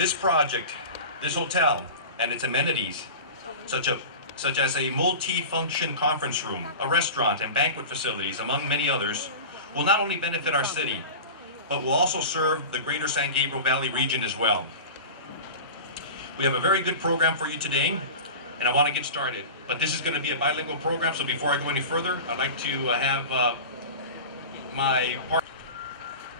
This project, this hotel, and its amenities, such as a multi-function conference room, a restaurant, and banquet facilities, among many others, will not only benefit our city, but will also serve the greater San Gabriel Valley region as well. We have a very good program for you today, and I want to get started. But this is going to be a bilingual program, so before I go any further, I'd like to have my partner.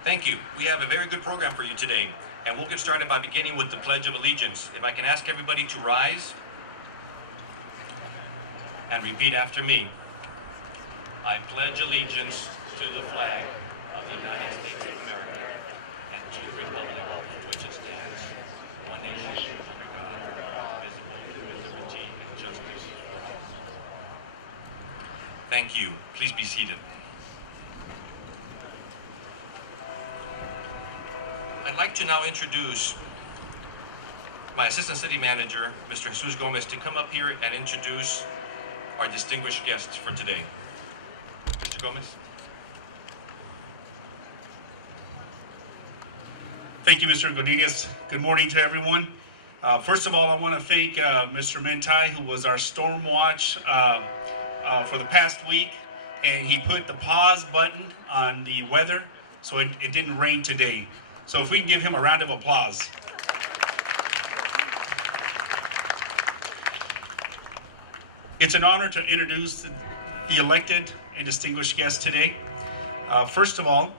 Thank you. We have a very good program for you today, and we'll get started by beginning with the Pledge of Allegiance. If I can ask everybody to rise and repeat after me. I pledge allegiance to the flag of the United States of America and to the republic for which it stands, one nation under God, indivisible, with liberty and justice for all. Thank you. Please be seated. I'd like to now introduce my Assistant City Manager, Mr. Jesus Gomez, to come up here and introduce our distinguished guests for today. Mr. Gomez. Thank you, Mr. Godinez. Good morning to everyone. First of all, I want to thank Mr. Mentai, who was our storm watch for the past week, and he put the pause button on the weather, so it didn't rain today. So if we can give him a round of applause. It's an honor to introduce the elected and distinguished guests today. First of all,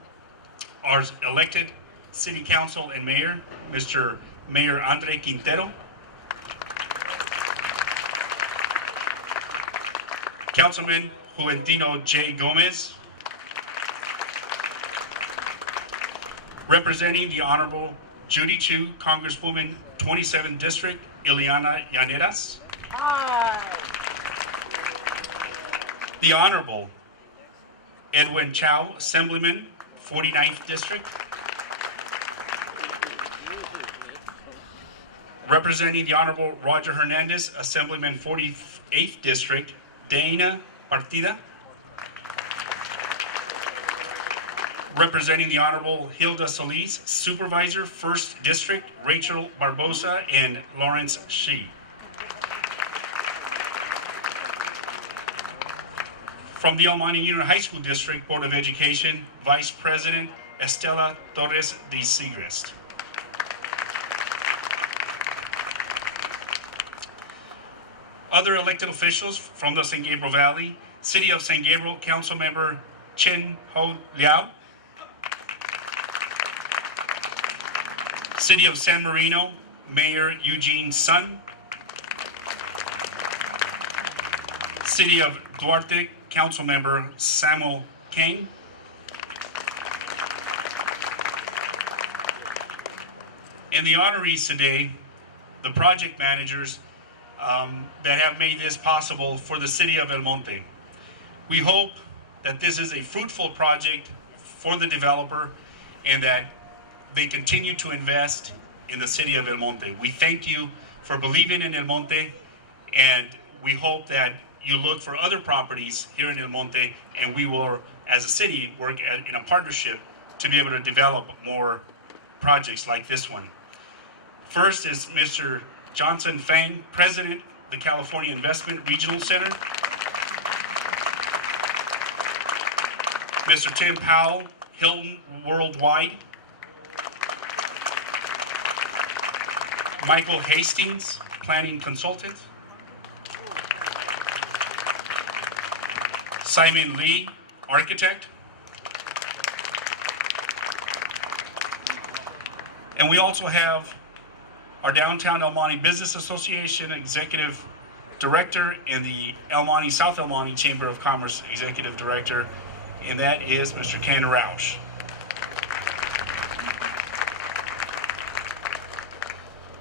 our elected City Council and Mayor, Mr. Mayor Andre Quintero. Councilman Juventino J. Gomez. Representing the Honorable Judy Chu, Congresswoman 27th District, Ileana Llaneras. Hi. The Honorable Edwin Chow, Assemblyman, 49th District. Representing the Honorable Roger Hernandez, Assemblyman, 48th District, Dana Partida. Representing the Honorable Hilda Solis, Supervisor, 1st District, Rachel Barbosa and Lawrence Shi. From the El Monte Union High School District Board of Education, Vice President Estela Torres de Segrest. Other elected officials from the San Gabriel Valley, City of San Gabriel Council Member Chen Ho Liao, City of San Marino, Mayor Eugene Sun, City of Duarte, Council Member Samuel Kane, and the honorees today, the project managers that have made this possible for the City of El Monte. We hope that this is a fruitful project for the developer and that they continue to invest in the City of El Monte. We thank you for believing in El Monte, and we hope that you look for other properties here in El Monte, and we will, as a city, work in a partnership to be able to develop more projects like this one. First is Mr. Johnson Fang, President of the California Investment Regional Center. Mr. Tim Powell, Hilton Worldwide. Michael Hastings, Planning Consultant. Simon Lee, Architect. And we also have our Downtown El Monte Business Association Executive Director and the El Monte South El Monte Chamber of Commerce Executive Director, and that is Mr. Ken Roush.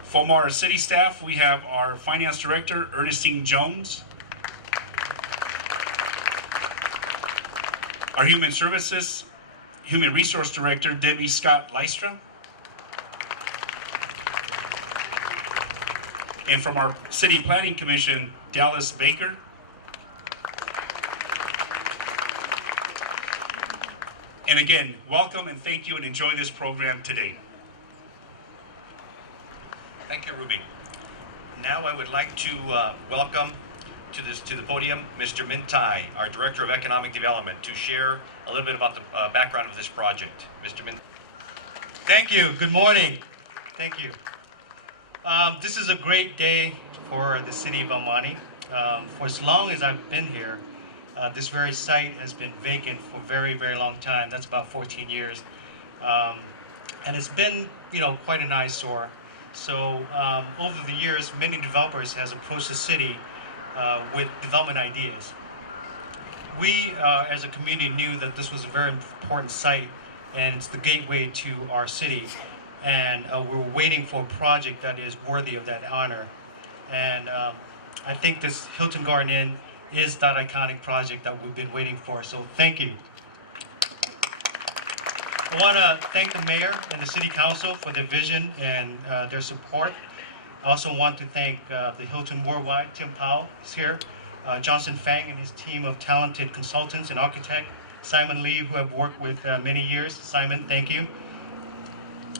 From our city staff, we have our Finance Director, Ernestine Jones. Our Human Resource Director, Debbie Scott Lystra. And from our City Planning Commission, Dallas Baker. And again, welcome and thank you and enjoy this program today. Thank you, Ruby. Now I would like to welcome to the podium Mr. Min Tai, our Director of Economic Development, to share a little bit about the background of this project. Mr. Min. Thank you. Good morning. Thank you. This is a great day for the city of El Monte. For as long as I've been here, this very site has been vacant for a very, very long time. That's about 14 years. And it's been, quite an eyesore. So over the years, many developers has approached the city with development ideas. We, as a community, knew that this was a very important site, and it's the gateway to our city. And we're waiting for a project that is worthy of that honor. And I think this Hilton Garden Inn is that iconic project that we've been waiting for. So thank you. I want to thank the mayor and the city council for their vision and their support. I also want to thank the Hilton Worldwide. Tim Powell is here. Johnson Fang and his team of talented consultants and architects. Simon Lee, who I've worked with many years. Simon, thank you.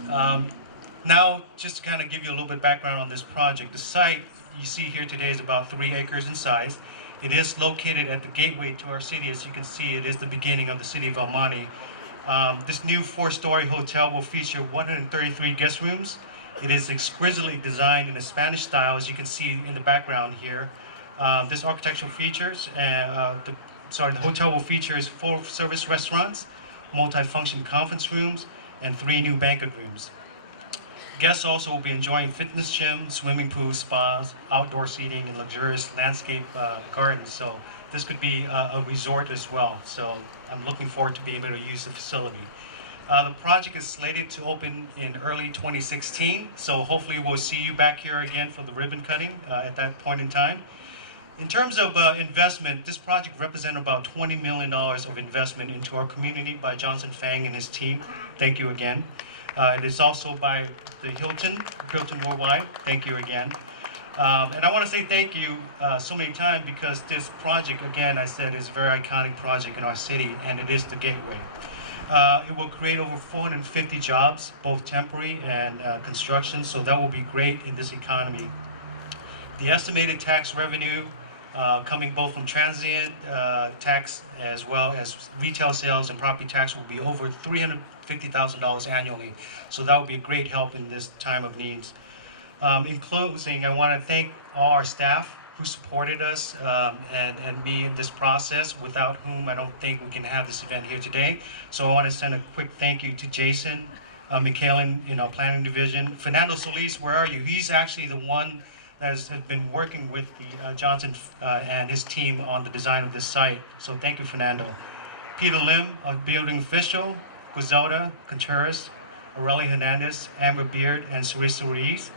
Now, just to kind of give you a little bit of background on this project, the site you see here today is about 3 acres in size. It is located at the gateway to our city. As you can see, it is the beginning of the city of El Monte. This new 4-story hotel will feature 133 guest rooms. It is exquisitely designed in a Spanish style, as you can see in the background here. This architectural features, the hotel will feature full-service restaurants, multi-function conference rooms, and 3 new banquet rooms. Guests also will be enjoying fitness gyms, swimming pools, spas, outdoor seating, and luxurious landscape gardens. So this could be a resort as well. So I'm looking forward to being able to use the facility. The project is slated to open in early 2016. So hopefully we'll see you back here again for the ribbon cutting at that point in time. In terms of investment, this project represents about $20 million of investment into our community by Johnson Fang and his team. Thank you again. It is also by the Hilton Worldwide. Thank you again. And I want to say thank you so many times because this project, again, I said, is a very iconic project in our city, and it is the gateway. It will create over 450 jobs, both temporary and construction, so that will be great in this economy. The estimated tax revenue coming both from transient tax as well as retail sales and property tax will be over $350,000 annually. So that would be a great help in this time of needs. In closing, I want to thank all our staff who supported us and me in this process, without whom I don't think we can have this event here today. So I want to send a quick thank you to Jason McKellen in our planning division. Fernando Solis, where are you? He's actually the one that has been working with the Johnson and his team on the design of this site. So thank you, Fernando. Peter Lim, a building official, Griselda Contreras, Aurelia Hernandez, Amber Beard, and Sarissa Ruiz.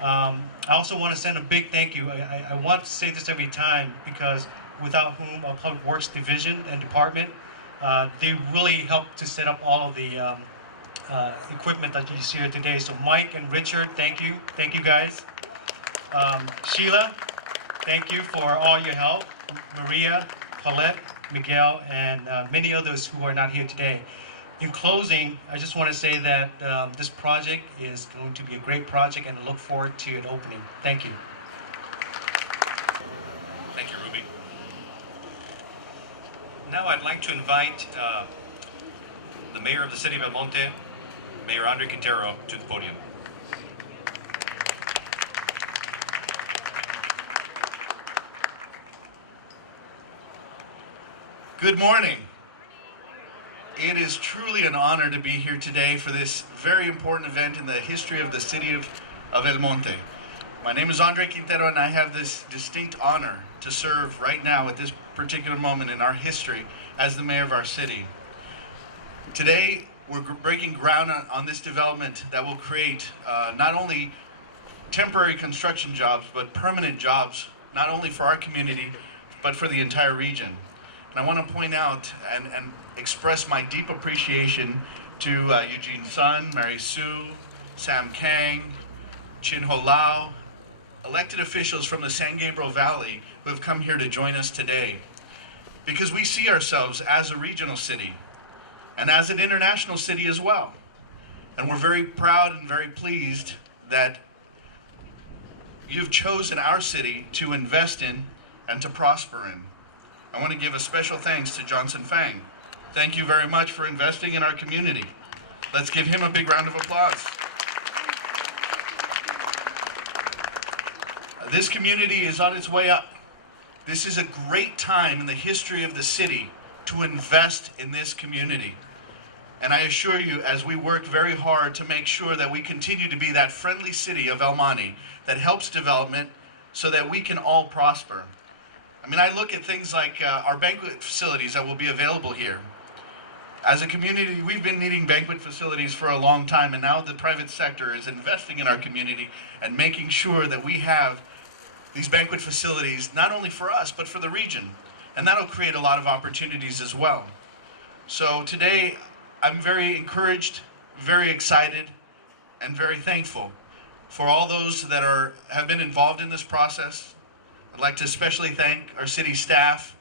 I also want to send a big thank you. I want to say this every time because without whom our Public Works Division and Department, they really helped to set up all of the equipment that you see here today. So Mike and Richard, thank you. Thank you, guys. Sheila, thank you for all your help. Maria, Paulette, Miguel, and many others who are not here today. In closing, I just want to say that this project is going to be a great project, and I look forward to it opening. Thank you. Thank you, Ruby. Now I'd like to invite the mayor of the city of El Monte, Mayor Andre Quintero, to the podium. Good morning. It is truly an honor to be here today for this very important event in the history of the city of El Monte. My name is Andre Quintero, and I have this distinct honor to serve right now at this particular moment in our history as the mayor of our city. Today, we're breaking ground on this development that will create not only temporary construction jobs, but permanent jobs, not only for our community, but for the entire region. And I want to point out and express my deep appreciation to Eugene Sun, Mary Sue, Sam Kang, Chin Ho Lau, elected officials from the San Gabriel Valley who have come here to join us today. Because we see ourselves as a regional city and as an international city as well. And we're very proud and very pleased that you've chosen our city to invest in and to prosper in. I want to give a special thanks to Johnson Fang. Thank you very much for investing in our community. Let's give him a big round of applause. This community is on its way up. This is a great time in the history of the city to invest in this community. And I assure you, as we work very hard to make sure that we continue to be that friendly city of El Monte that helps development so that we can all prosper. I mean, I look at things like our banquet facilities that will be available here. As a community, we've been needing banquet facilities for a long time, and now the private sector is investing in our community and making sure that we have these banquet facilities, not only for us, but for the region. And that'll create a lot of opportunities as well. So today, I'm very encouraged, very excited, and very thankful for all those that have been involved in this process. I'd like to especially thank our city staff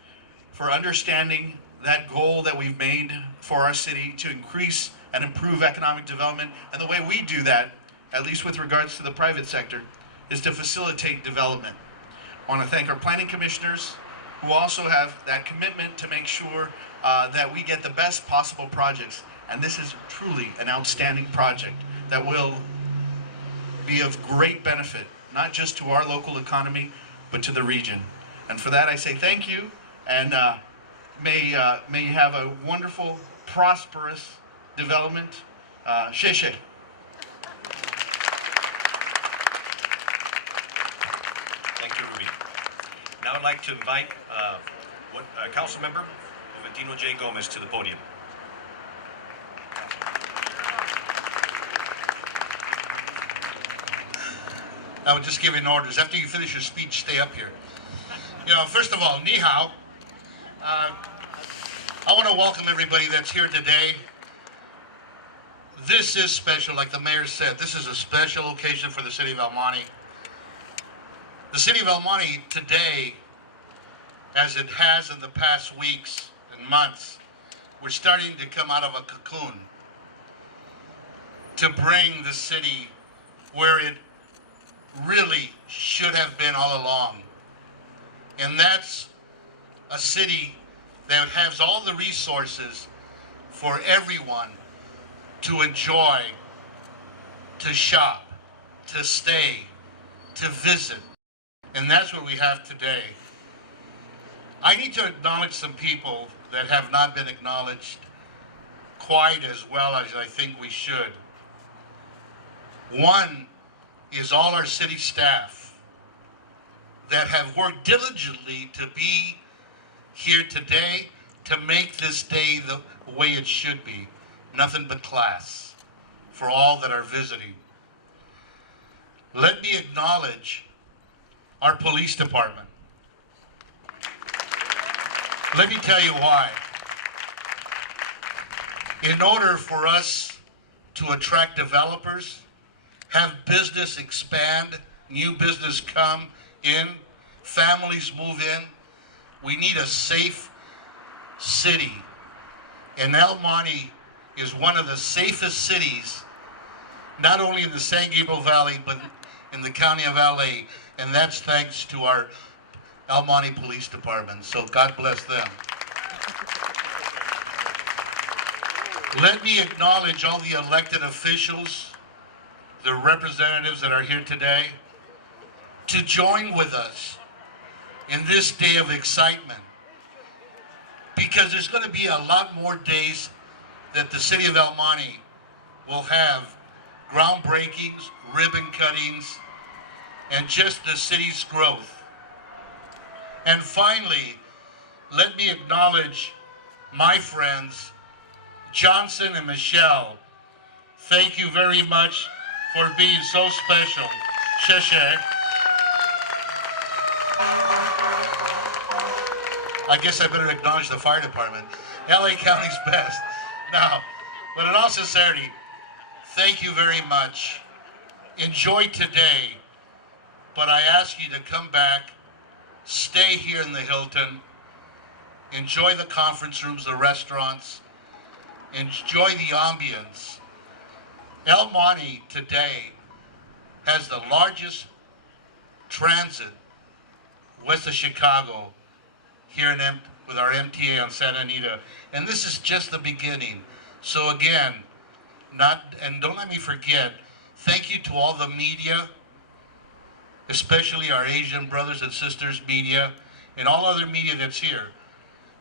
for understanding that goal that we've made for our city to increase and improve economic development. And the way we do that, at least with regards to the private sector, is to facilitate development. I want to thank our planning commissioners, who also have that commitment to make sure that we get the best possible projects. And this is truly an outstanding project that will be of great benefit, not just to our local economy, but to the region. And for that, I say thank you, and may you have a wonderful, prosperous development. Sheshe. Thank you, Ruby. Now I'd like to invite Council Member Juventino J. Gomez to the podium. I would just give in orders. After you finish your speech, stay up here. You know, first of all, ni hao. I want to welcome everybody that's here today. This is special, like the mayor said. This is a special occasion for the city of El Monte. The city of El Monte today, as it has in the past weeks and months, we're starting to come out of a cocoon to bring the city where it really should have been all along. And that's a city that has all the resources for everyone to enjoy, to shop, to stay, to visit. And that's what we have today. I need to acknowledge some people that have not been acknowledged quite as well as I think we should. One is all our city staff that have worked diligently to be here today to make this day the way it should be. Nothing but class for all that are visiting. Let me acknowledge our police department. Let me tell you why. In order for us to attract developers, have business expand, new business come in, families move in, we need a safe city. And El Monte is one of the safest cities, not only in the San Gabriel Valley, but in the county of LA. And that's thanks to our El Monte Police Department. So God bless them. Let me acknowledge all the elected officials, the representatives that are here today, to join with us in this day of excitement. Because there's going to be a lot more days that the city of El Monte will have groundbreakings, ribbon cuttings, and just the city's growth. And finally, let me acknowledge my friends, Johnson and Michelle. Thank you very much for being so special. Sheshe. I guess I better acknowledge the fire department. LA County's best. Now, but in all sincerity, thank you very much. Enjoy today, but I ask you to come back, stay here in the Hilton, enjoy the conference rooms, the restaurants, enjoy the ambience. El Monte today has the largest transit west of Chicago here with our MTA on Santa Anita. And this is just the beginning. So again, and don't let me forget, thank you to all the media, especially our Asian brothers and sisters media, and all other media that's here,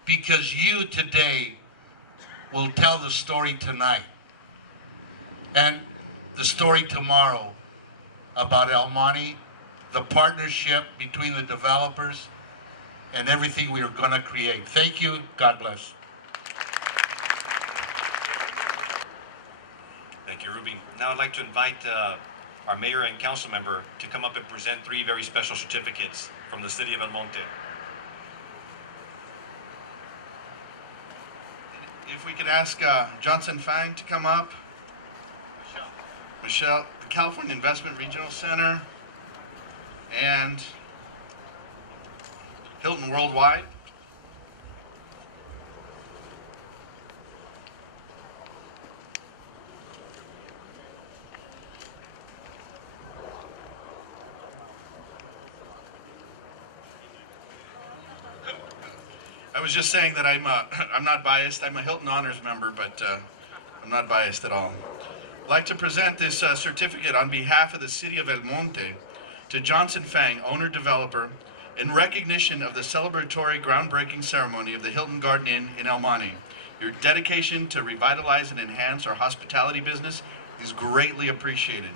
because you today will tell the story tonight and the story tomorrow about El Monte, the partnership between the developers, and everything we are going to create. Thank you. God bless. Thank you, Ruby. Now I'd like to invite our mayor and council member to come up and present 3 very special certificates from the city of El Monte. If we could ask Johnson Fang to come up. Michelle, the California Investment Regional Center, and Hilton Worldwide. I was just saying that I'm not biased. I'm a Hilton Honors member, but I'm not biased at all. I'd like to present this certificate on behalf of the city of El Monte to Johnson Fang, owner-developer, in recognition of the celebratory groundbreaking ceremony of the Hilton Garden Inn in El Monte. Your dedication to revitalize and enhance our hospitality business is greatly appreciated.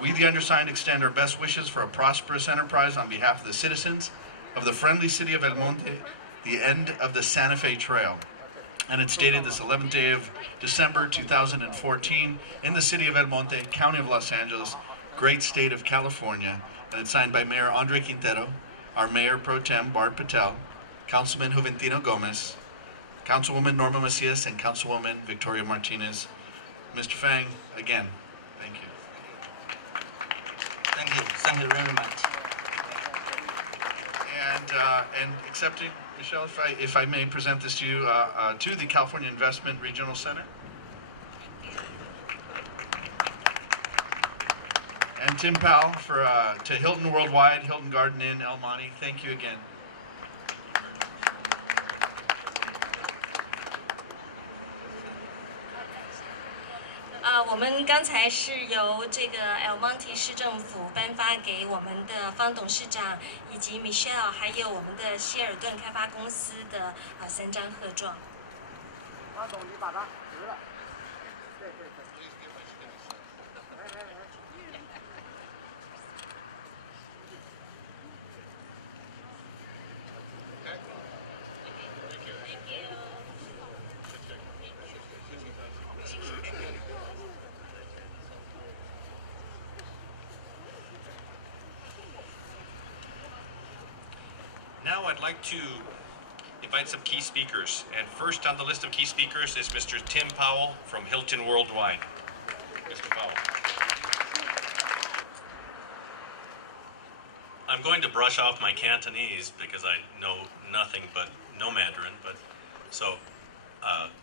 We, the undersigned, extend our best wishes for a prosperous enterprise on behalf of the citizens of the friendly city of El Monte, the end of the Santa Fe Trail. And it's dated this 11th day of December 2014 in the city of El Monte, county of Los Angeles, great state of California. And it's signed by Mayor Andre Quintero, our Mayor Pro Tem Bart Patel, Councilman Juventino Gomez, Councilwoman Norma Macias, and Councilwoman Victoria Martinez. Mr. Fang, again, thank you. Thank you. Thank you very much. And accepting, Michelle, if I may present this to you, to the California Investment Regional Center. And Tim Powell to Hilton Worldwide, Hilton Garden Inn, El Monte. Thank you again.我们刚才是由这个 El Monte 市政府颁发给我们的方董事长以及 Michelle， 还有我们的希尔顿开发公司的3张贺状。方总，你把它直了。对对对。Now I'd like to invite some key speakers. And first on the list of key speakers is Mr. Tim Powell from Hilton Worldwide. Mr. Powell. I'm going to brush off my Cantonese because I know nothing but no Mandarin. But so,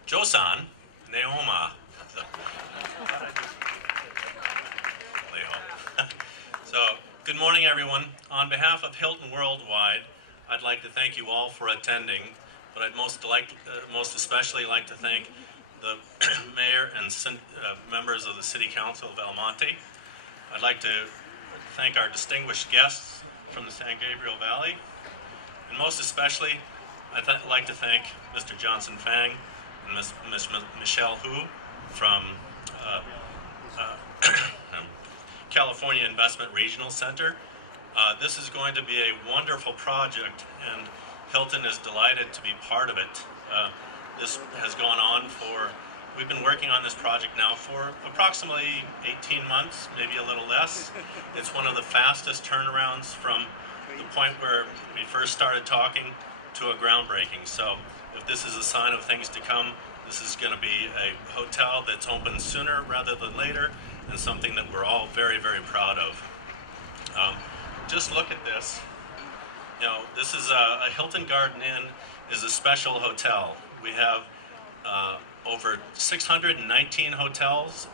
Josan, Neoma. So, good morning, everyone. On behalf of Hilton Worldwide, I'd like to thank you all for attending, but I'd most especially like to thank the mayor and members of the City Council of El Monte. I'd like to thank our distinguished guests from the San Gabriel Valley, and most especially, I'd like to thank Mr. Johnson Fang and Ms. Michelle Hu from California Investment Regional Center. This is going to be a wonderful project, and Hilton is delighted to be part of it. This has gone on we've been working on this project now for approximately 18 months, maybe a little less. It's one of the fastest turnarounds from the point where we first started talking to a groundbreaking. So if this is a sign of things to come, this is going to be a hotel that's open sooner rather than later, and something that we're all very, very proud of. Just look at this. You know, this is a Hilton Garden Inn is a special hotel. We have over 619 hotels,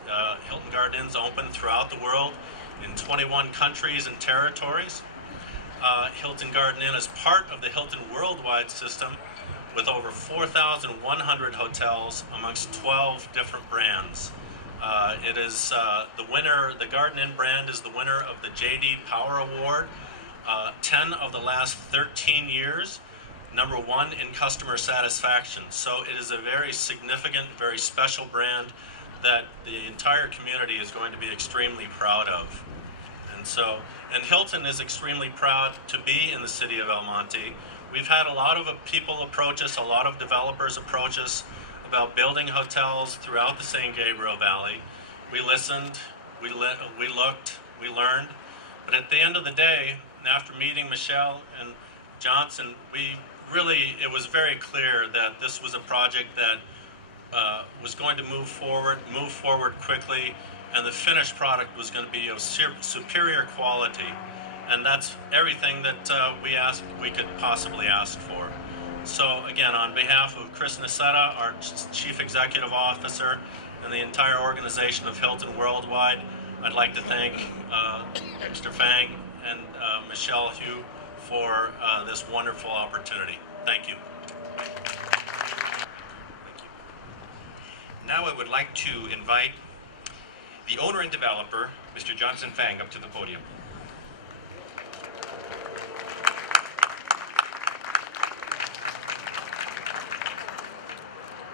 Hilton Garden Inns open throughout the world in 21 countries and territories. Hilton Garden Inn is part of the Hilton Worldwide system with over 4,100 hotels amongst 12 different brands. It is the winner, the Garden Inn brand is the winner of the JD Power Award 10 of the last 13 years, #1 in customer satisfaction. So it is a very significant, very special brand that the entire community is going to be extremely proud of. And Hilton is extremely proud to be in the city of El Monte. We've had a lot of people approach us, a lot of developers approach us about building hotels throughout the San Gabriel Valley. We listened, we looked, we learned, but at the end of the day, after meeting Michelle and Johnson, it was very clear that this was a project that was going to move forward quickly, and the finished product was going to be of superior quality. And that's everything that we could possibly ask for. So again, on behalf of Chris Nacetta, our Chief Executive Officer, and the entire organization of Hilton Worldwide, I'd like to thank Mr. Fang and Michelle Hu for this wonderful opportunity. Thank you. Now I would like to invite the owner and developer, Mr. Johnson Fang, up to the podium.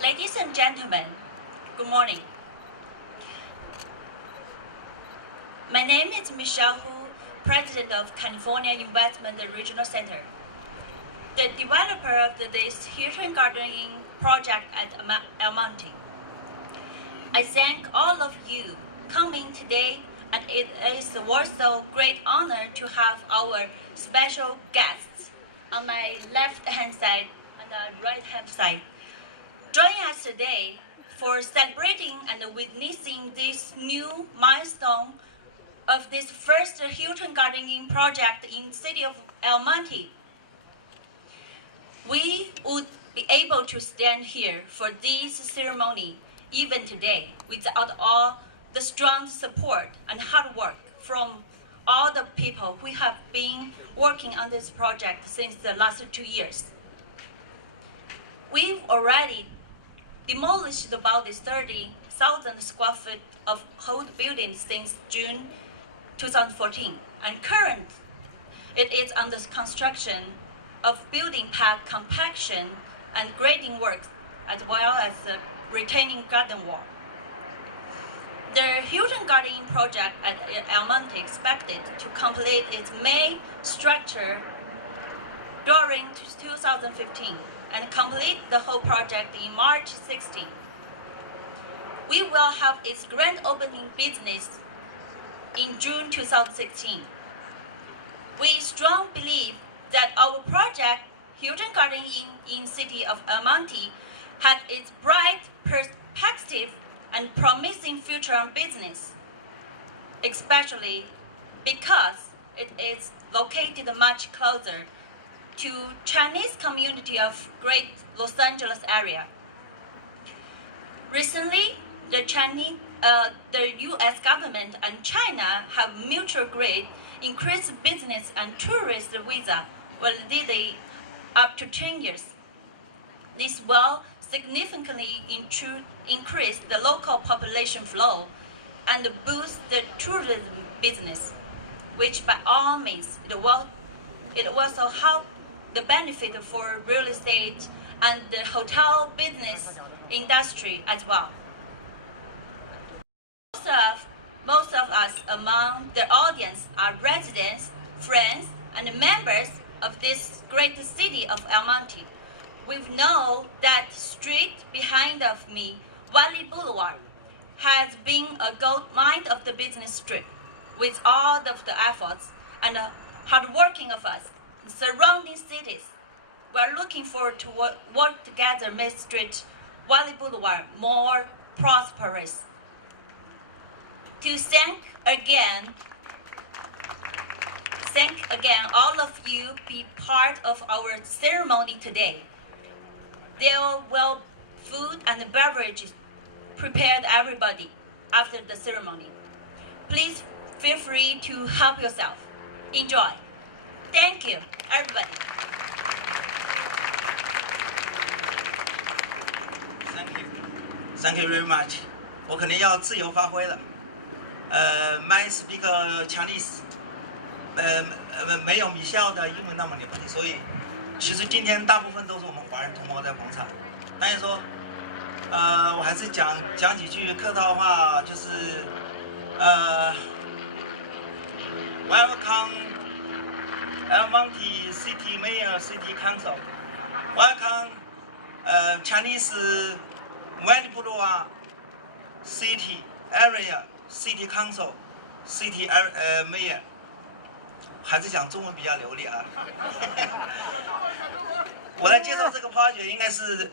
Ladies and gentlemen, good morning. My name is Michelle Hu, President of California Investment Regional Center, the developer of this Hilton Garden Inn project at El Monte. I thank all of you coming today, and it is also a great honor to have our special guests on my left-hand side and the right-hand side join us today for celebrating and witnessing this new milestone of this first Hilton Garden Inn project in the city of El Monte. We would be able to stand here for this ceremony even today without all the strong support and hard work from all the people who have been working on this project since the last 2 years. We've already demolished about 30,000 square feet of old buildings since June 2014, and current it is under construction of building pad compaction and grading works, as well as the retaining garden wall. The Hilton Garden Inn project at El Monte expected to complete its main structure during 2015 and complete the whole project in March 16. We will have its grand opening business in June 2016. We strongly believe that our project, Hilton Garden Inn in city of El Monte, has its bright perspective and promising future on business, especially because it is located much closer to Chinese community of Great Los Angeles area. Recently, the U.S. government and China have mutual agreed increase business and tourist visa validity up to 10 years. This will significantly increase the local population flow and boost the tourism business, which by all means it will also help the benefit for real estate and the hotel business industry as well. Most of us among the audience are residents, friends, and members of this great city of El Monte. We know that street behind of me, Valley Boulevard, has been a gold mine of the business strip. With all of the efforts and hard working of us, surrounding cities, we are looking forward to work together, make Street Valley Boulevard more prosperous. To thank again all of you be part of our ceremony today. There will food and beverages prepared everybody after the ceremony. Please feel free to help yourself. Enjoy. Thank you, everybody. Thank you very much. 我肯定要自由发挥了。My speaker Chinese， 没有米笑的英文那么流利，所以其实今天大部分都是我们华人同胞在捧场。但是说，我还是讲几句客套话，就是Welcome El Monte City Mayor City Council. Welcome Chinese Vancouver City Area City Council City Mayor. 还是讲中文比较流利啊。我来介绍这个 project 应该是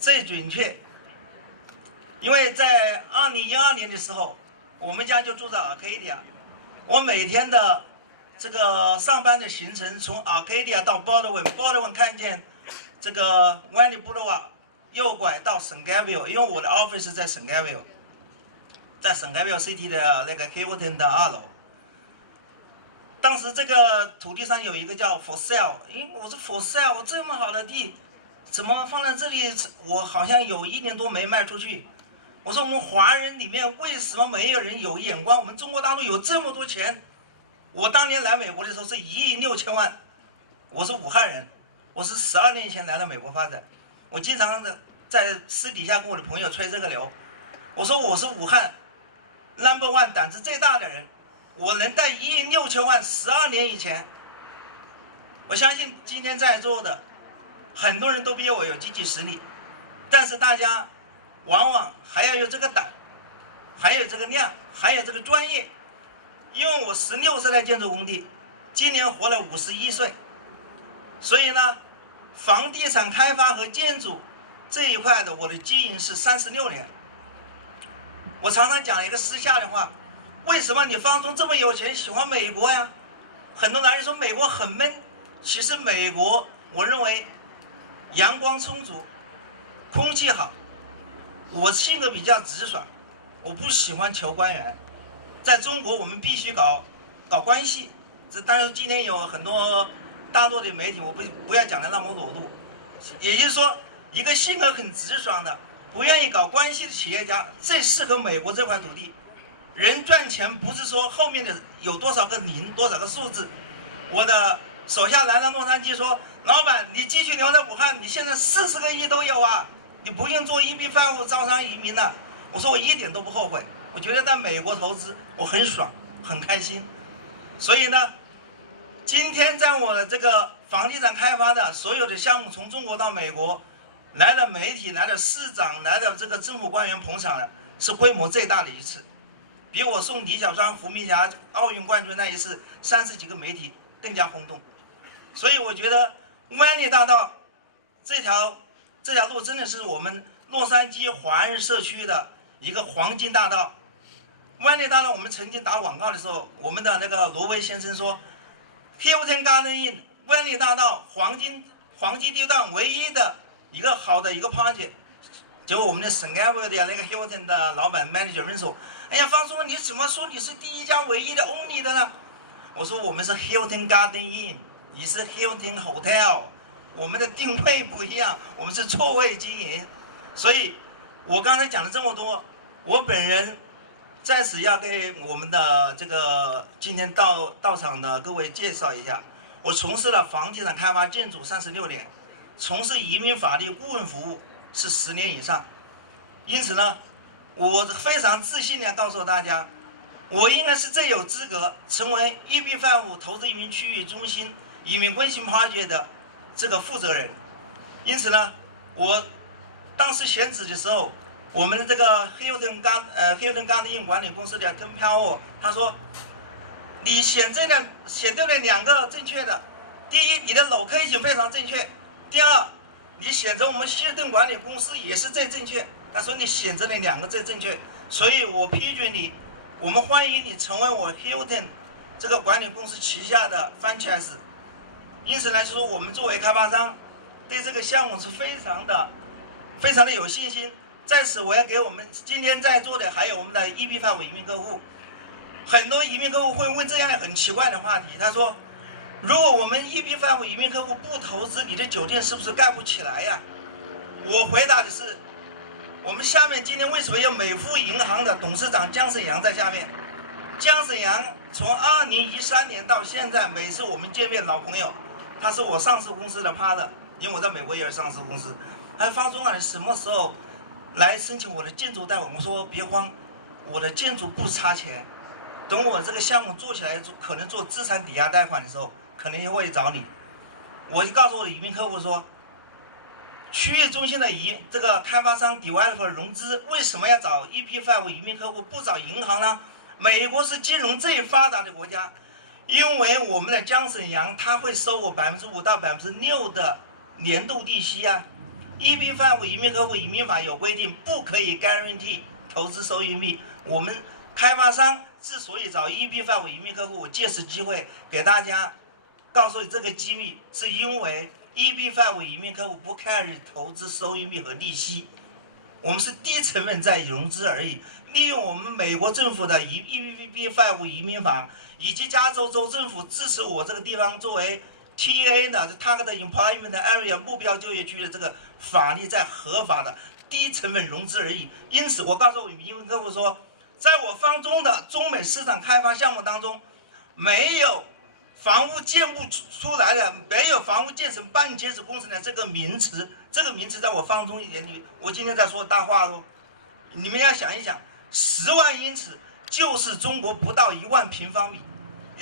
最准确，因为在2012年的时候，我们家就住在 Arcadia， 我每天的这个上班的行程从 Arcadia 到 Baldwin 看见这个 Wendy Boulevard 右拐到 St. Gabriel， 因为我的 office 在 St. Gabriel， 在 St. Gabriel City 的那个 Hilton 的2楼。当时这个土地上有一个叫 for sale， 我说 for sale， 我这么好的地，怎么放在这里？我好像有1年多没卖出去。我说我们华人里面为什么没有人有眼光？我们中国大陆有这么多钱。我当年来美国的时候是1亿6千万，我是武汉人，我是12年前来了美国发展。我经常在私底下跟我的朋友吹这个牛，我说我是武汉 No.1 胆子最大的人，我能带1亿6千万12年以前。我相信今天在座的很多人都比我有经济实力，但是大家往往还要有这个胆，还有这个量，还有这个专业。因为我16岁在建筑工地，今年活了51岁，所以呢，房地产开发和建筑这一块的我的经营是36年。我常常讲一个私下的话，为什么你方中这么有钱喜欢美国呀？很多男人说美国很闷，其实美国我认为阳光充足，空气好。我性格比较直爽，我不喜欢求官员。在中国我们必须搞关系，这当然今天有很多大陆的媒体，我不要讲的那么裸露。也就是说，一个性格很直爽的，不愿意搞关系的企业家，最适合美国这块土地。人赚钱不是说后面的有多少个零，多少个数字。我的手下来到洛杉矶说，老板，你继续留在武汉，你现在40个亿都有啊，你不用做EB-5招商移民了。我说我一点都不后悔，我觉得在美国投资我很爽，很开心。所以呢，今天在我的这个房地产开发的所有的项目，从中国到美国，来了媒体，来了市长，来了这个政府官员捧场的，是规模最大的一次，比我送李小双、胡明霞奥运冠军那一次30几个媒体更加轰动。所以我觉得湾里大道这条路真的是我们洛杉矶华人社区的一个黄金大道。湾里大道我们曾经打广告的时候，我们的那个罗威先生说 Hilton Garden Inn 湾里大道黄金地段唯一的一个好的一个 project。结果我们的 St. Gabriel 的那个 Hilton 的老板 manager 问说，哎呀，方叔，你怎么说你是第一家唯一的 only 的呢？我说我们是 Hilton Garden Inn， 你是 Hilton Hotel， 我们的定位不一样，我们是错位经营。所以我刚才讲了这么多，我本人在此要给我们的这个今天到场的各位介绍一下，我从事了房地产开发建筑36年，从事移民法律顾问服务是10年以上。因此呢，我非常自信地告诉大家，我应该是最有资格成为EB-5投资移民区域中心移民温馨 project 的这个负责人。因此呢，我当时选址的时候，我们的这个 Hilton Garden Inn 管理公司的跟飘我，他说你选对了2个正确的，第一，你的 location 非常正确；第二，你选择我们希尔顿管理公司也是最正确。他说你选择了2个最正确，所以我批准你，我们欢迎你成为我 Hilton 这个管理公司旗下的 franchise。因此呢，就是我们作为开发商，对这个项目是非常的有信心。在此，我要给我们今天在座的还有我们的EB-5移民客户，很多移民客户会问这样很奇怪的话题，他说如果我们EB-5移民客户不投资，你的酒店是不是盖不起来呀？我回答的是，我们下面今天为什么有美孚银行的董事长姜沈阳在下面？姜沈阳从2013年到现在，每次我们见面老朋友，他是我上市公司的 partner， 因为我在美国也有上市公司。他说方总啊，你什么时候来申请我的建筑贷款？我说别慌，我的建筑不差钱，等我这个项目做起来，可能做资产抵押贷款的时候，可能会找你。我就告诉我的移民客户说，区域中心的这个开发商 developer 融资，为什么要找 EP-5移民客户，不找银行呢？美国是金融最发达的国家，因为我们的姜沈阳他会收我5%到6%的年度利息啊。EP-5移民客户移民法有规定，不可以 guarantee 投资收益率。我们开发商之所以找 EP-5移民客户，我借此机会给大家告诉你这个机密，是因为 EP-5移民客户不 carry 投资收益率和利息，我们是低成本在融资而已。利用我们美国政府的 EP-5移民法，以及加州州政府支持我这个地方作为 TA 的 Target Employment Area 目标就业区的这个法律，在合法的低成本融资而已。因此，我告诉我移民客户说，在我方中的中美市场开发项目当中，没有房屋建不出来的，没有房屋建成半截子工程的这个名词，这个名词在我方中眼里，我今天在说大话喽。你们要想一想，10万英尺就是中国不到1万平方米，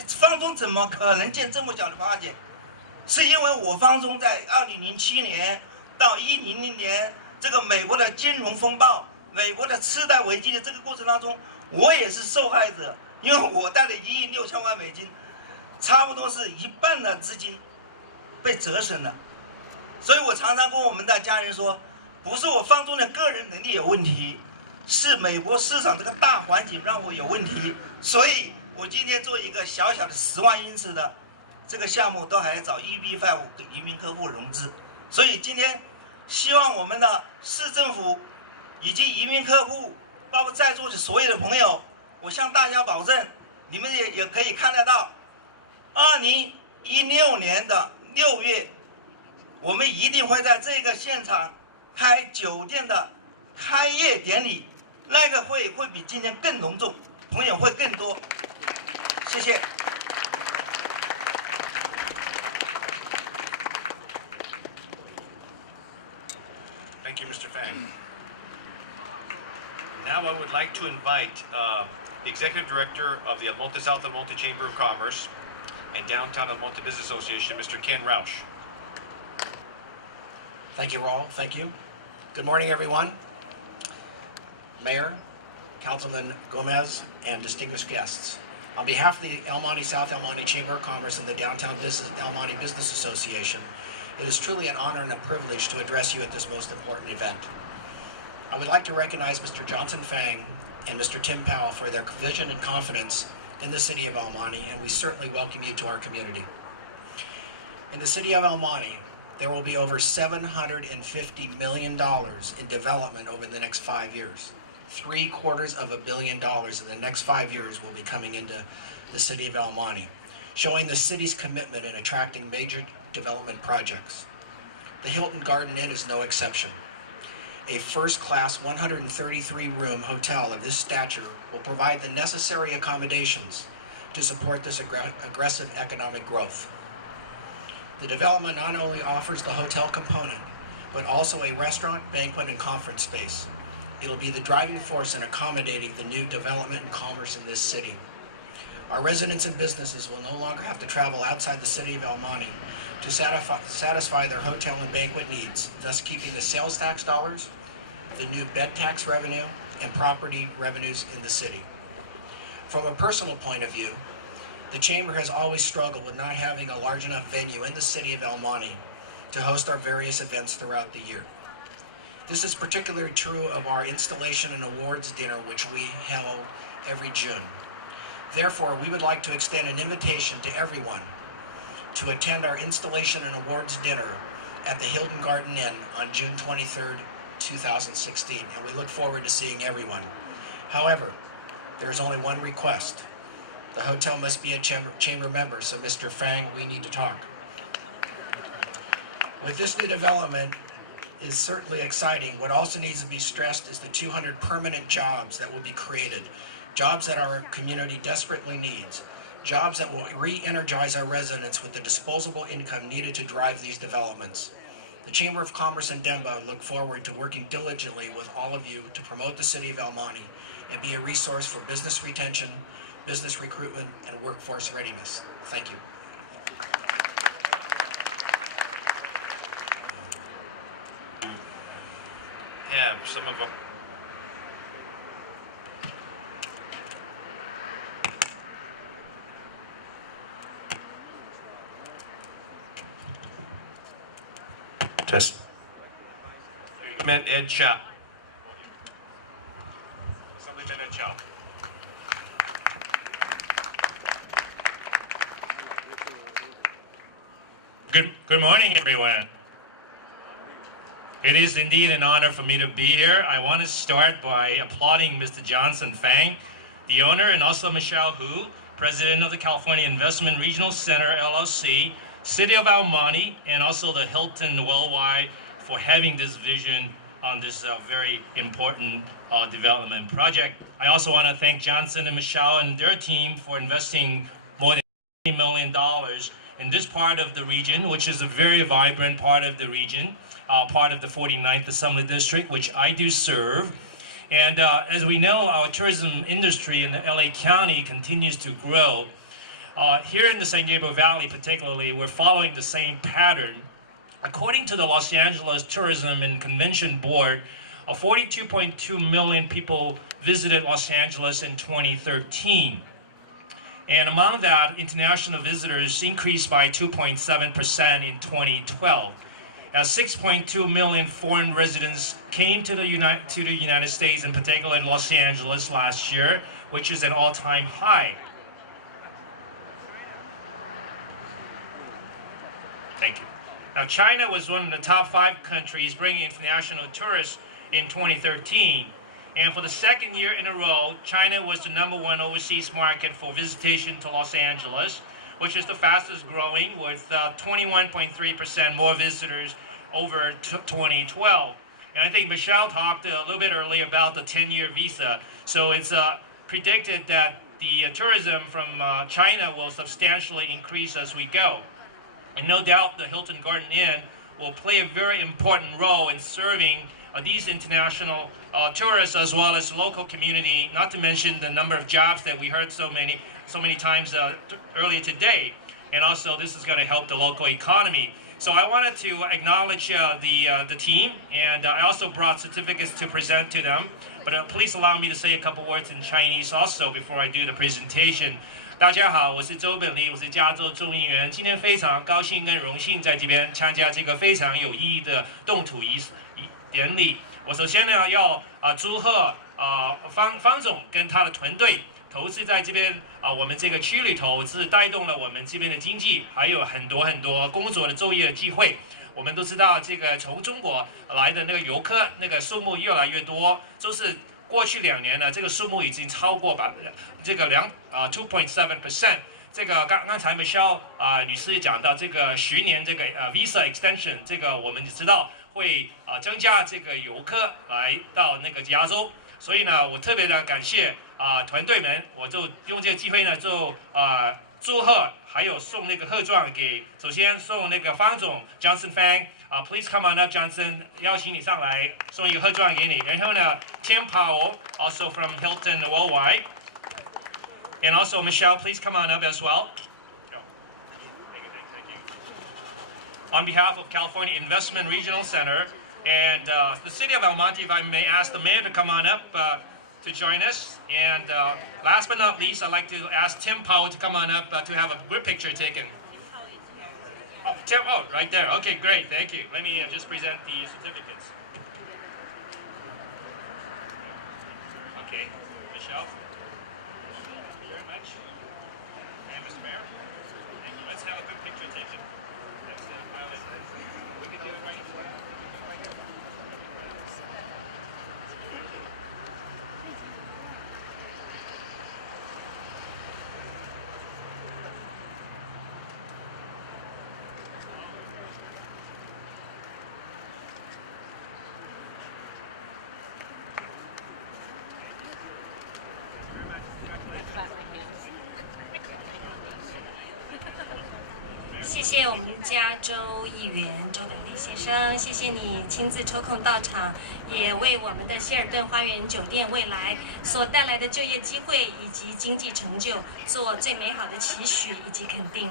方中怎么可能建这么小的project？是因为我方中在2007年到2010年这个美国的金融风暴、美国的次贷危机的这个过程当中，我也是受害者，因为我带了1亿6千万美金，差不多是1半的资金被折损了。所以我常常跟我们的家人说，不是我方中的个人能力有问题，是美国市场这个大环境让我有问题。所以我今天做一个小小的10万英尺的这个项目，都还要找 EP-5移民客户融资。所以今天希望我们的市政府以及移民客户，包括在座的所有的朋友，我向大家保证，你们也可以看得到，2016年的6月，我们一定会在这个现场开酒店的开业典礼，那个会比今天更隆重，朋友会更多。谢谢。Thank you, Mr. Fang. Now I would like to invite the Executive Director of the El Monte South El Monte Chamber of Commerce and Downtown El Monte Business Association, Mr. Ken Rausch. Thank you, Raul. Thank you. Good morning, everyone. Mayor, Councilman Gomez, and distinguished guests. On behalf of the El Monte South El Monte Chamber of Commerce and the Downtown El Monte Business Association, it is truly an honor and a privilege to address you at this most important event. I would like to recognize Mr. Johnson Fang and Mr. Tim Powell for their vision and confidence in the city of El Monte, and we certainly welcome you to our community. In the city of El Monte, there will be over $750 million in development over the next 5 years. $750 million in the next 5 years will be coming into the city of El Monte, showing the city's commitment in attracting major development projects. The Hilton Garden Inn is no exception. A first-class 133-room hotel of this stature will provide the necessary accommodations to support this aggressive economic growth. The development not only offers the hotel component, but also a restaurant, banquet, and conference space. It'll be the driving force in accommodating the new development and commerce in this city. Our residents and businesses will no longer have to travel outside the city of El Monte to satisfy their hotel and banquet needs, thus keeping the sales tax dollars, the new bed tax revenue, and property revenues in the city. From a personal point of view, the Chamber has always struggled with not having a large enough venue in the city of El Monte to host our various events throughout the year. This is particularly true of our installation and awards dinner, which we held every June. Therefore, we would like to extend an invitation to everyone to attend our installation and awards dinner at the Hilton Garden Inn on June 23rd, 2016, and we look forward to seeing everyone. However, there's only one request. The hotel must be a chamber member, so Mr. Fang, we need to talk. With this new development is certainly exciting. What also needs to be stressed is the 200 permanent jobs that will be created, jobs that our community desperately needs, jobs that will re-energize our residents with the disposable income needed to drive these developments. The Chamber of Commerce and Demba look forward to working diligently with all of you to promote the city of El Monte and be a resource for business retention, business recruitment, and workforce readiness. Thank you. Have some of them. Test. Met Ed Chow. Assemblyman Ed Chow. Good morning, everyone. It is indeed an honor for me to be here. I want to start by applauding Mr. Johnson Fang, the owner, and also Michelle Hu, president of the California Investment Regional Center, LLC, City of El Monte, and also the Hilton Worldwide for having this vision on this very important development project. I also want to thank Johnson and Michelle and their team for investing more than $20 million in this part of the region, which is a very vibrant part of the region, part of the 49th Assembly District, which I do serve. And as we know, our tourism industry in the LA County continues to grow. Here in the San Gabriel Valley particularly, we're following the same pattern. According to the Los Angeles Tourism and Convention Board, 42.2 million people visited Los Angeles in 2013. And among that, international visitors increased by 2.7% in 2012. As 6.2 million foreign residents came to the United States, in particular in Los Angeles last year, which is an all-time high. Thank you. Now, China was one of the top 5 countries bringing international tourists in 2013. And for the second year in a row, China was the #1 overseas market for visitation to Los Angeles, which is the fastest growing with 21.3% more visitors over 2012. And I think Michelle talked a little bit earlier about the 10-year visa. So it's predicted that the tourism from China will substantially increase as we go. And no doubt the Hilton Garden Inn will play a very important role in serving these international tourists as well as local community, not to mention the number of jobs that we heard so many times earlier today. And also this is going to help the local economy. So I wanted to acknowledge the team, and I also brought certificates to present to them. But please allow me to say a couple words in Chinese also before I do the presentation. 大家好，我是周本利，我是加州众议员。今天非常高兴跟荣幸在这边参加这个非常有意义的动土典礼。我首先呢要祝贺方总跟他的团队投资在这边我们这个区里头，是带动了我们这边的经济，还有很多工作的就业的机会。我们都知道，这个从中国来的那个游客那个数目越来越多，就是过去2年呢，这个数目已经超过2.7%。这个刚才 Michelle 女士也讲到，这个10年这个visa extension， 这个我们知道会增加这个游客来到那个加州，所以呢，我特别的感谢团队们，我就用这个机会呢，就祝贺，还有送那个贺状给，首先送那个方总 Johnson Fang，please come on up Johnson， 邀请你上来送一个贺状给你，然后呢 Tim Powell also from Hilton Worldwide，and also Michelle, please come on up as well. On behalf of California Investment Regional Center and the City of El Monte, if I may ask the mayor to come on up to join us. And last but not least, I'd like to ask Tim Powell to come on up to have a group picture taken. Oh, Tim, right there. Okay, great, thank you. Let me just present the certificates. Okay, Michelle. Thank you very much. And Mr. Mayor, let's have a good picture taken. We can do it right here. 谢我们加州议员周本利先生，谢谢你亲自抽空到场，也为我们的希尔顿花园酒店未来所带来的就业机会以及经济成就做最美好的期许以及肯定。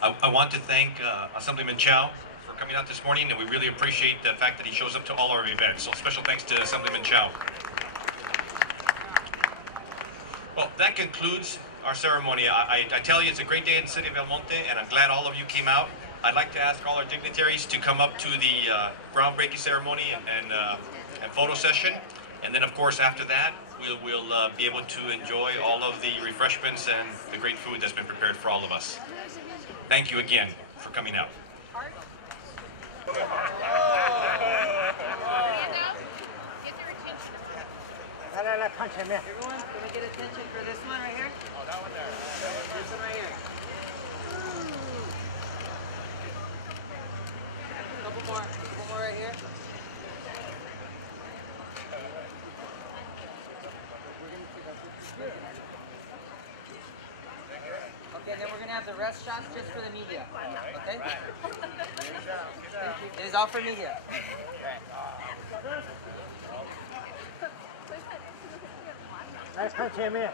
I want to thank Assemblyman Chow for coming out this morning, and we really appreciate the fact that he shows up to all our events. So special thanks to Assemblyman Chow. Well, that concludes our ceremony. I tell you, it's a great day in the city of El Monte, and I'm glad all of you came out. I'd like to ask all our dignitaries to come up to the groundbreaking ceremony and photo session. And then, of course, after that, we'll be able to enjoy all of the refreshments and the great food that's been prepared for all of us. Thank you again for coming out. 来，看前面。 Everyone, can we get attention for this one right here? Oh, that one there. This one right here. Couple more right here. Okay, then we're gonna have the rest shots just for the media. Okay? It is all for media. Okay. 来看前面。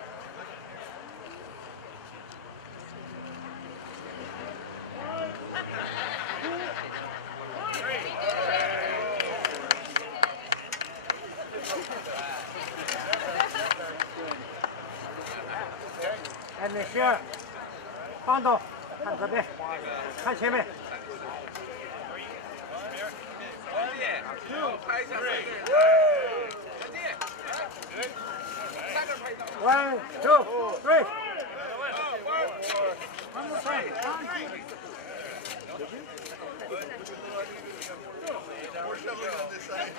哎，美希尔，方总，看这边，看前面。One, two, three. One more time. We're on this side.